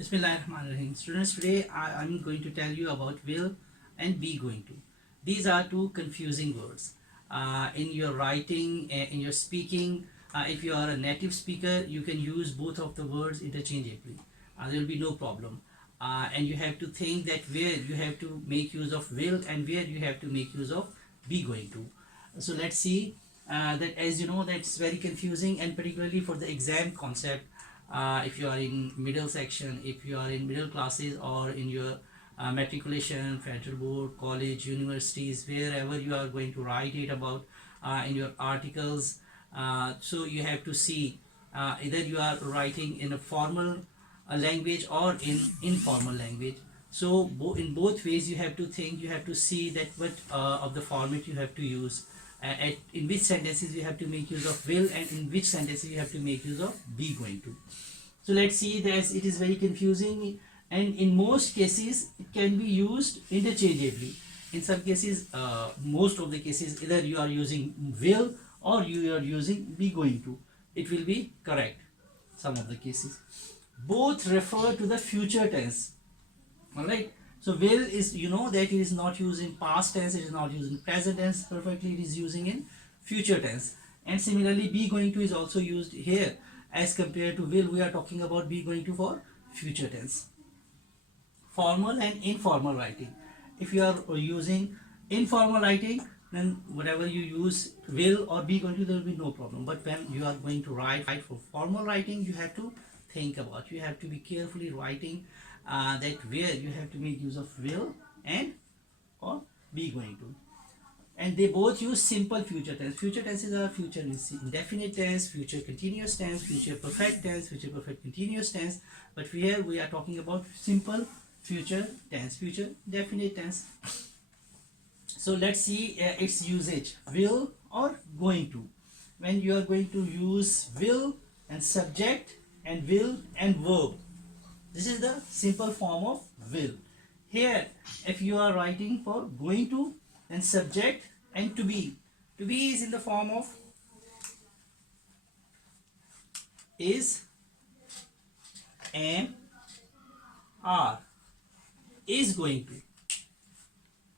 Bismillahirrahmanirrahim. Students, today I'm going to tell you about will and be going to. These are two confusing words. In your writing, in your speaking, if you are a native speaker, you can use both of the words interchangeably. There will be no problem. And you have to think that where you have to make use of will and where you have to make use of be going to. So let's see that, as you know, that's very confusing, and particularly for the exam concept. If you are in middle section, if you are in middle classes, or in your matriculation, federal board, college, universities, wherever you are going to write it about in your articles. So you have to see either you are writing in a formal language or in informal language. So in both ways you have to think, you have to see that what of the format you have to use, in which sentences you have to make use of will, and in which sentences you have to make use of be going to. So let's see that it is very confusing, and in most cases it can be used interchangeably. In some cases, most of the cases, either you are using will or you are using be going to. It will be correct. Some of the cases. Both refer to the future tense. Alright. So will is, you know, that it is not used in past tense, it is not used in present tense perfectly, it is using in future tense. And similarly, be going to is also used here as compared to will. We are talking about be going to for future tense. Formal and informal writing. If you are using informal writing, then whatever you use will or be going to, there will be no problem. But when you are going to write for formal writing, you have to think about, you have to be carefully writing that where you have to make use of will and or be going to. And they both use simple future tense. Future tenses are future indefinite tense, future continuous tense, future perfect tense, future perfect continuous tense. But here we are talking about simple future tense, future definite tense. So let's see its usage. Will or going to. When you are going to use will and subject and will and verb. This is the simple form of will. Here, if you are writing for going to, and subject and to be. To be is in the form of is, am, are. Is going to.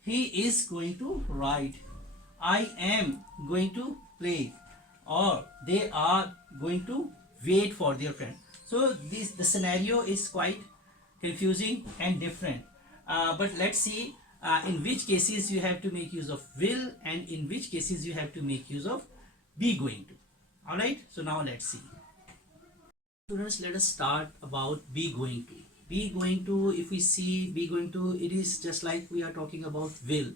He is going to write. I am going to play. Or they are going to wait for their friend. So the scenario is quite confusing and different. But let's see in which cases you have to make use of will and in which cases you have to make use of be going to. Alright, so now let's see. Students, let us start about be going to. Be going to, if we see be going to, it is just like we are talking about will.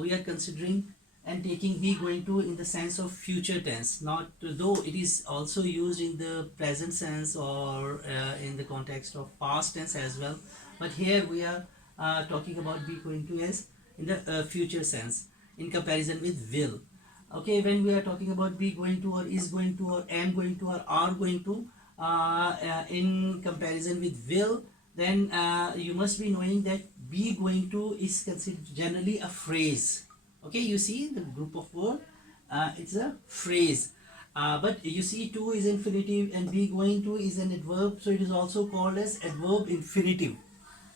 We are considering and taking be going to in the sense of future tense, not though it is also used in the present sense or in the context of past tense as well. But here we are talking about be going to as in the future sense in comparison with will. Okay, when we are talking about be going to or is going to or am going to or are going to in comparison with will, then you must be knowing that be going to is considered generally a phrase. Okay, you see the group of word, it's a phrase. But you see to is infinitive and be going to is an adverb, so it is also called as adverb infinitive.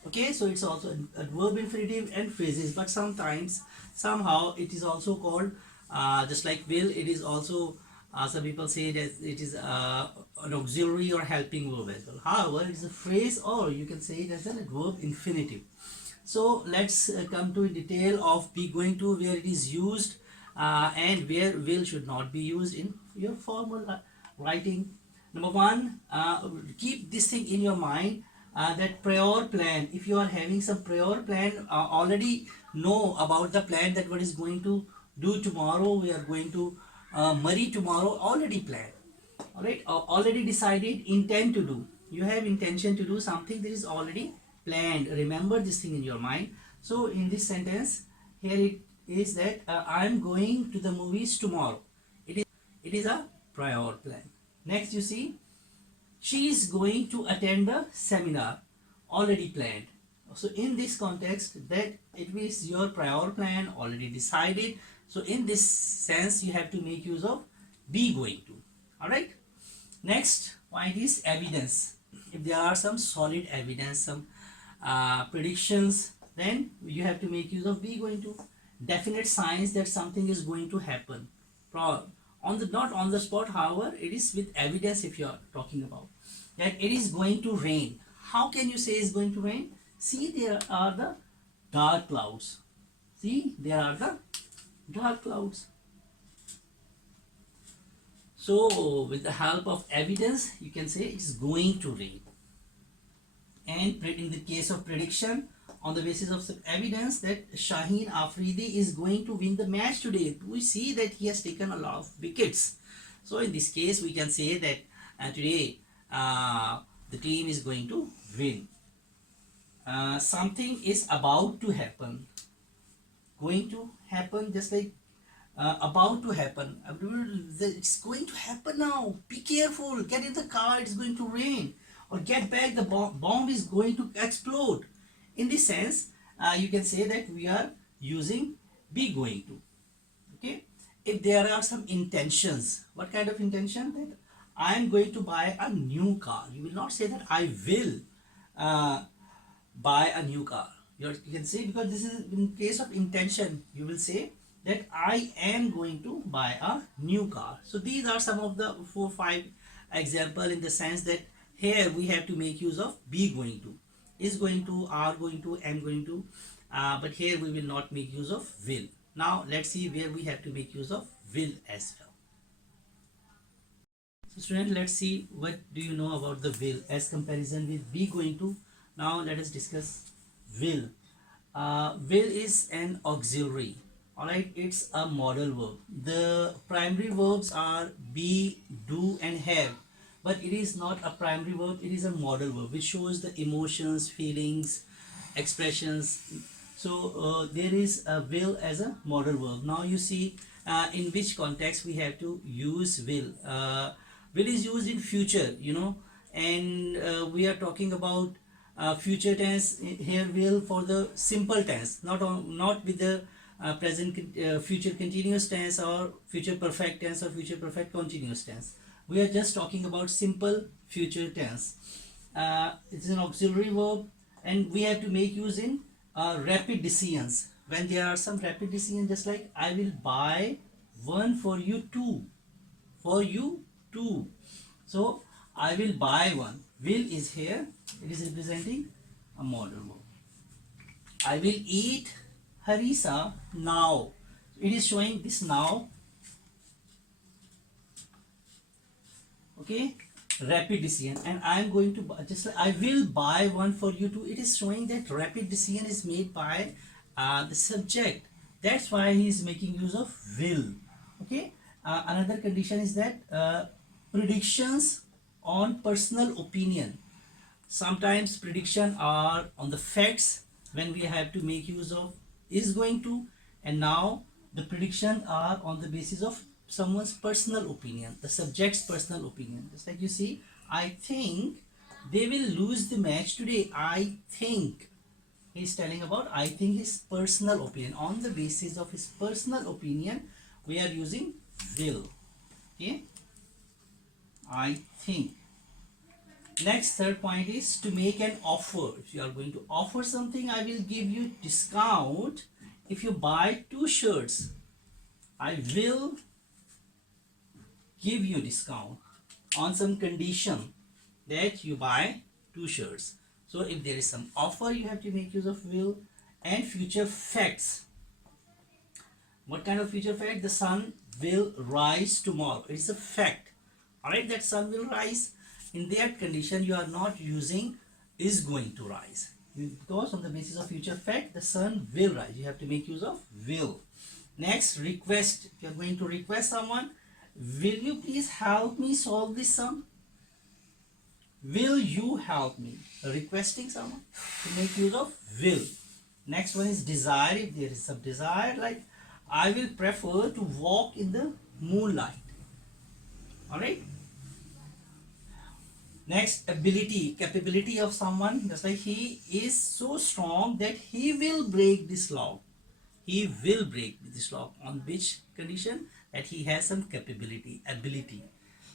Okay, so it's also adverb infinitive and phrases, but sometimes somehow it is also called just like will, it is also some people say that it is an auxiliary or helping verb as well. However, it is a phrase, or you can say it as an adverb infinitive. So let's come to detail of be going to, where it is used and where will should not be used in your formal writing. Number one, keep this thing in your mind that prior plan. If you are having some prior plan, already know about the plan that what is going to do tomorrow. We are going to marry tomorrow. Already planned. All right. Already decided. Intend to do. You have intention to do something that is already planned. Remember this thing in your mind. So in this sentence here it is that I am going to the movies tomorrow. It is a prior plan. Next, you see, she is going to attend the seminar, already planned. So in this context, that it is your prior plan, already decided. So in this sense you have to make use of be going to. All right. Next point is evidence. if there are some solid evidence, some predictions, then you have to make use of be going to. Definite signs that something is going to happen. On the not on the spot, however, it is with evidence. If you are talking about that it is going to rain, how can you say it's going to rain? See, there are the dark clouds. See, there are the dark clouds. So with the help of evidence, you can say it's going to rain. And in the case of prediction, on the basis of some evidence that Shaheen Afridi is going to win the match today, we see that he has taken a lot of wickets. So in this case, we can say that today the team is going to win. Something is about to happen. Going to happen, just like about to happen. It's going to happen now. Be careful. Get in the car. It's going to rain. Or get back. The bomb is going to explode. In this sense, you can say that we are using be going to. Okay. If there are some intentions, what kind of intention? That I am going to buy a new car. You will not say that I will buy a new car. You can say, because this is in case of intention, you will say that I am going to buy a new car. So these are some of the 4-5 example, in the sense that here we have to make use of be going to, is going to, are going to, am going to, but here we will not make use of will. Now let's see where we have to make use of will as well. So students, let's see what do you know about the will as comparison with be going to. Now let us discuss will. Will is an auxiliary. Alright, it's a modal verb. The primary verbs are be, do and have, but it is not a primary verb, it is a modal verb which shows the emotions, feelings, expressions. So there is a will as a modal verb. Now you see in which context we have to use will. Will is used in future, and we are talking about future tense here. Will for the simple tense, not with the present future continuous tense or future perfect tense or future perfect continuous tense. We are just talking about simple future tense. It's an auxiliary verb, and we have to make use in rapid decisions. When there are some rapid decisions, just like I will buy one for you too. For you too. So I will buy one. Will is here. It is representing a modal verb. I will eat harissa now. It is showing this now. Okay, rapid decision, and I am going to buy, just like I will buy one for you too. It is showing that rapid decision is made by the subject. That's why he is making use of will. Okay. Another condition is that predictions on personal opinion. Sometimes prediction are on the facts, when we have to make use of is going to, and now the prediction are on the basis of someone's personal opinion, the subject's personal opinion. Just like you see, I think they will lose the match today. I think he's telling about, I think, his personal opinion. On the basis of his personal opinion, we are using will. Okay, I think. Next, third point is to make an offer. If you are going to offer something, I will give you discount if you buy 2 shirts. I will give you discount on some condition that you buy 2 shirts. So if there is some offer, you have to make use of will. And future facts. What kind of future fact? The sun will rise tomorrow. It's a fact. Alright, that sun will rise. In that condition, you are not using is going to rise, because on the basis of future fact, the sun will rise. You have to make use of will. Next, request. If you are going to request someone, will you please help me solve this sum? Will you help me? Requesting someone, to make use of will. Next one is desire. If there is some desire, like I will prefer to walk in the moonlight. Alright. Next, ability, capability of someone, just like he is so strong that he will break this law. He will break this law. On which condition? That he has some capability, ability.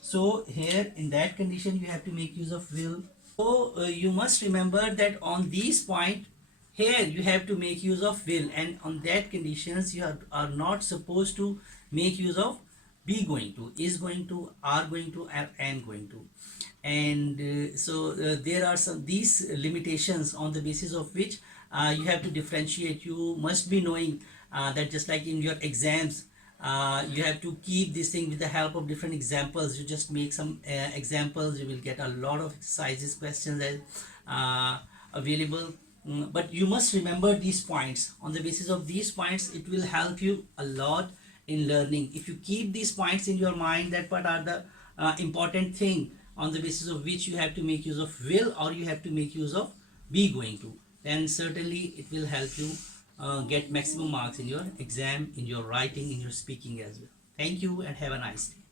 So here in that condition, you have to make use of will. So you must remember that on these point here you have to make use of will, and on that conditions you are not supposed to make use of be going to, is going to, are going to, and going to. And there are some these limitations on the basis of which you have to differentiate. You must be knowing that just like in your exams, you have to keep this thing with the help of different examples. You just make some examples, you will get a lot of exercises questions available. But you must remember these points. On the basis of these points it will help you a lot in learning. If you keep these points in your mind, that what are the important thing on the basis of which you have to make use of will or you have to make use of be going to, then certainly it will help you get maximum marks in your exam, in your writing, in your speaking as well. Thank you and have a nice day.